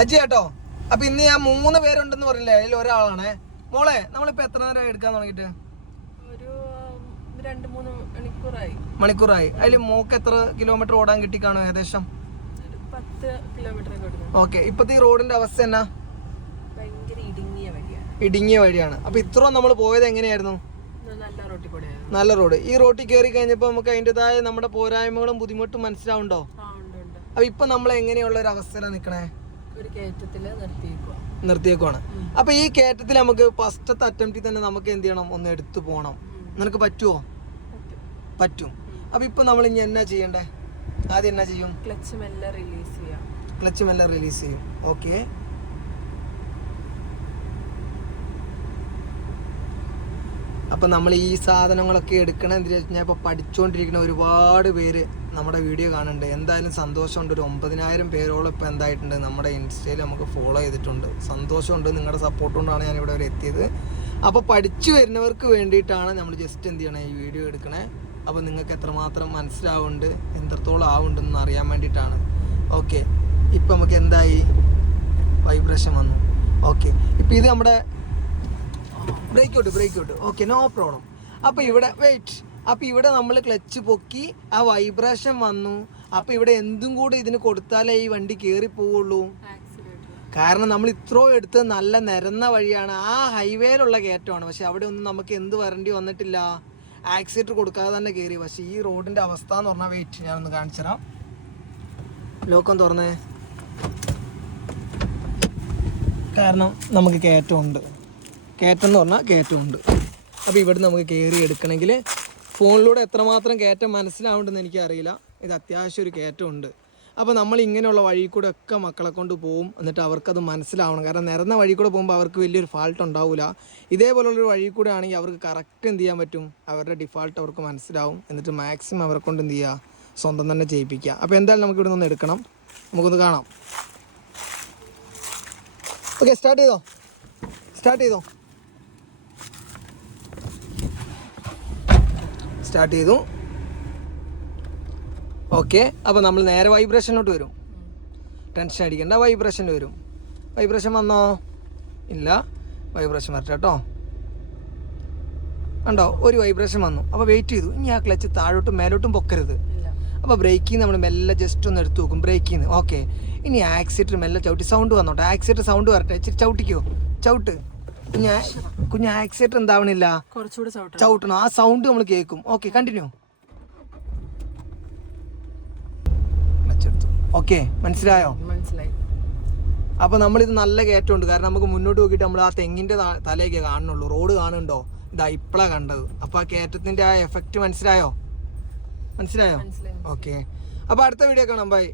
അജി കേട്ടോ. അപ്പൊ ഇന്ന് ഞാൻ 3 പേരുണ്ടെന്ന് പറഞ്ഞില്ലേ, അതിൽ ഒരാളാണേ. മോളെ, നമ്മളിപ്പോ എത്ര നേരം എടുക്കാൻ തുടങ്ങിട്ട്? ഒരു 2-3 മണിക്കൂറായി. അതിൽ മോക്ക് എത്ര കിലോമീറ്റർ ഓടാൻ കിട്ടി കാണും? ഏകദേശം 10 കിലോമീറ്റർ. ഓക്കെ. ഇപ്പത്തെ ഈ റോഡിന്റെ അവസ്ഥ എന്നാ? ഭയങ്കര ഇടുങ്ങിയ വഴിയാണ്. അപ്പൊ ഇത്രയും നമ്മൾ പോയത് എങ്ങനെയായിരുന്നു? നല്ല റോഡ്. ഈ റോഡിൽ കയറി കഴിഞ്ഞപ്പോ നമുക്ക് അതിൻ്റെതായ നമ്മുടെ പോരായ്മകളും ബുദ്ധിമുട്ടും മനസ്സിലാവുണ്ടോ? അപ്പൊ ഇപ്പൊ നമ്മൾ എങ്ങനെയുള്ള ഒരു അവസ്ഥയിലാണ് നിക്കണേ? നിർത്തിയേക്കുവാണ്. അപ്പൊ ഈ കയറ്റത്തിൽ നമുക്ക് ഫസ്റ്റത്തെ അറ്റംപ്റ്റിൽ തന്നെ നമുക്ക് എന്ത് ചെയ്യണം? ഒന്ന് എടുത്തു പോകണം. നിനക്ക് പറ്റുമോ? പറ്റും. അപ്പൊ ഇപ്പൊ നമ്മൾ ഇനി എന്നാ ചെയ്യണ്ടേ? ആദ്യം എന്നാ ചെയ്യും? ക്ലച്ച് മെല്ലെ റിലീസ് ചെയ്യും. ഓക്കെ. അപ്പം നമ്മൾ ഈ സാധനങ്ങളൊക്കെ എടുക്കണം എന്തിനാ വെച്ച് കഴിഞ്ഞാൽ ഇപ്പോൾ പഠിച്ചുകൊണ്ടിരിക്കുന്ന ഒരുപാട് പേര് നമ്മുടെ വീഡിയോ കാണുന്നുണ്ട്. എന്തായാലും സന്തോഷമുണ്ട്. ഒരു 9000 പേരോളം ഇപ്പോൾ എന്തായിട്ടുണ്ട് നമ്മുടെ ഇൻസ്റ്റയിൽ നമുക്ക് ഫോളോ ചെയ്തിട്ടുണ്ട്. സന്തോഷമുണ്ട്. നിങ്ങളുടെ സപ്പോർട്ട് കൊണ്ടാണ് ഞാനിവിടെ വരെ എത്തിയത്. അപ്പോൾ പഠിച്ചു വരുന്നവർക്ക് വേണ്ടിയിട്ടാണ് നമ്മൾ ജസ്റ്റ് എന്ത് ചെയ്യണേ ഈ വീഡിയോ എടുക്കണേ. അപ്പോൾ നിങ്ങൾക്ക് എത്രമാത്രം മനസ്സിലാവുന്നുണ്ട്, എത്രത്തോളം ആവുന്നുണ്ടെന്ന് അറിയാൻ വേണ്ടിയിട്ടാണ്. ഓക്കെ. ഇപ്പം നമുക്ക് എന്തായി? വൈബ്രേഷൻ വന്നു. ഓക്കെ. ഇപ്പം ഇത് നമ്മുടെ break out. Okay, no problem. അപ്പോൾ ഇവിടെ വെയിറ്റ്. അപ്പോൾ ഇവിടെ നമ്മൾ ക്ലച്ച് പൊക്കി, ആ വൈബ്രേഷൻ വന്നു. അപ്പോൾ ഇവിടെ എന്തും കൂടി ഇതിന് കൊടുത്താലേ ഈ വണ്ടി കയറി പോവുള്ളൂ. കാരണം നമ്മൾ ഇത്രയും എടുത്ത് നല്ല നിരന്ന വഴിയാണ്, ആ ഹൈവേയിലുള്ള കയറ്റമാണ്. പക്ഷെ അവിടെ ഒന്നും നമുക്ക് എന്ത് വരേണ്ടി വന്നിട്ടില്ല, ആക്സിലേറ്റർ കൊടുക്കാതെ തന്നെ കയറി. പക്ഷെ ഈ റോഡിൻ്റെ അവസ്ഥ എന്ന് പറഞ്ഞാൽ, വെയിറ്റ് ഞാനൊന്ന് കാണിച്ചു തരാം. ലോക്കം തുറന്നേ. കാരണം നമുക്ക് കയറ്റമുണ്ട്. കയറ്റം എന്ന് പറഞ്ഞാൽ കയറ്റമുണ്ട്. അപ്പോൾ ഇവിടെ നമുക്ക് കയറി എടുക്കണമെങ്കിൽ ഫോണിലൂടെ എത്രമാത്രം കയറ്റം മനസ്സിലാവുണ്ടെന്ന് എനിക്കറിയില്ല. ഇത് അത്യാവശ്യം ഒരു കയറ്റമുണ്ട്. അപ്പോൾ നമ്മൾ ഇങ്ങനെയുള്ള വഴി കൂടെ ഒക്കെ മക്കളെ കൊണ്ട് പോകും. എന്നിട്ട് അവർക്കത് മനസ്സിലാവണം. കാരണം നിരന്ന വഴി കൂടെ പോകുമ്പോൾ അവർക്ക് വലിയൊരു ഫാൾട്ട് ഉണ്ടാവില്ല. ഇതേപോലുള്ളൊരു വഴി കൂടെ ആണെങ്കിൽ അവർക്ക് കറക്റ്റ് എന്ത് ചെയ്യാൻ പറ്റും? അവരുടെ ഡിഫാൾട്ട് അവർക്ക് മനസ്സിലാവും. എന്നിട്ട് മാക്സിമം അവരെ കൊണ്ട് എന്ത് ചെയ്യുക? സ്വന്തം തന്നെ ചെയ്യിപ്പിക്കുക. അപ്പോൾ എന്തായാലും നമുക്ക് ഇവിടെ നിന്ന് എടുക്കണം. നമുക്കൊന്ന് കാണാം. ഓക്കെ, സ്റ്റാർട്ട് ചെയ്തോ. സ്റ്റാർട്ട് ചെയ്തു. ഓക്കെ. അപ്പോൾ നമ്മൾ നേരെ വൈബ്രേഷനിലോട്ട് വരും. ടെൻഷൻ അടിക്കേണ്ട, വൈബ്രേഷൻ വരും. വൈബ്രേഷൻ വന്നോ? ഇല്ല. വൈബ്രേഷൻ വരട്ടെ കേട്ടോ. ഉണ്ടോ? ഒരു വൈബ്രേഷൻ വന്നു. അപ്പോൾ വെയിറ്റ് ചെയ്തു. ഇനി ആ ക്ലച്ച് താഴോട്ടും മേലോട്ടും പൊക്കരുത്. അപ്പോൾ ബ്രേക്കിൽ നമ്മൾ മെല്ലെ ജസ്റ്റ് ഒന്ന് എടുത്ത് നോക്കും. ബ്രേക്കിൽ നിന്ന് ഓക്കെ. ഇനി ആക്സിലേറ്റർ മെല്ലെ ചവിട്ടി സൗണ്ട് വന്നോട്ടെ. ആക്സിലേറ്റർ സൗണ്ട് വരട്ടെ. ഇച്ചിരി ചവിട്ടിക്കോ. ചവിട്ട്. കുഞ്ഞ് ആക്സിലേറ്റർ എന്താവണില്ല, ചവിട്ടണം. ആ സൗണ്ട് നമ്മൾ കേൾക്കും. Okay, continue. ഓക്കെ, മനസ്സിലായോ? മനസ്സിലായി. അപ്പോൾ നമ്മളിത് നല്ല കയറ്റമുണ്ട്. കാരണം നമുക്ക് മുന്നോട്ട് നോക്കിയിട്ട് നമ്മൾ ആ തെങ്ങിൻ്റെ തലയൊക്കെ കാണുന്നുള്ളൂ. റോഡ് കാണുന്നുണ്ടോ? ഇതാ ഇപ്പോഴാണ് കണ്ടത്. അപ്പോൾ ആ കയറ്റത്തിൻ്റെ ആ എഫക്റ്റ് മനസ്സിലായോ? ഓക്കെ. അപ്പോൾ അടുത്ത വീഡിയോ കാണാം. ബൈ.